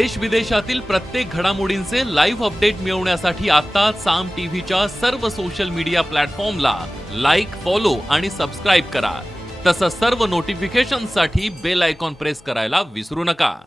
देश विदेशातील प्रत्येक घडामोडींचे लाईव्ह अपडेट मिळवण्यासाठी आता साम टीव्हीच्या सर्व सोशल मीडिया प्लॅटफॉर्मला लाईक, फॉलो आणि सबस्क्राईब करा। तसंच सर्व नोटिफिकेशनसाठी बेल आयकॉन प्रेस करायला विसरू नका।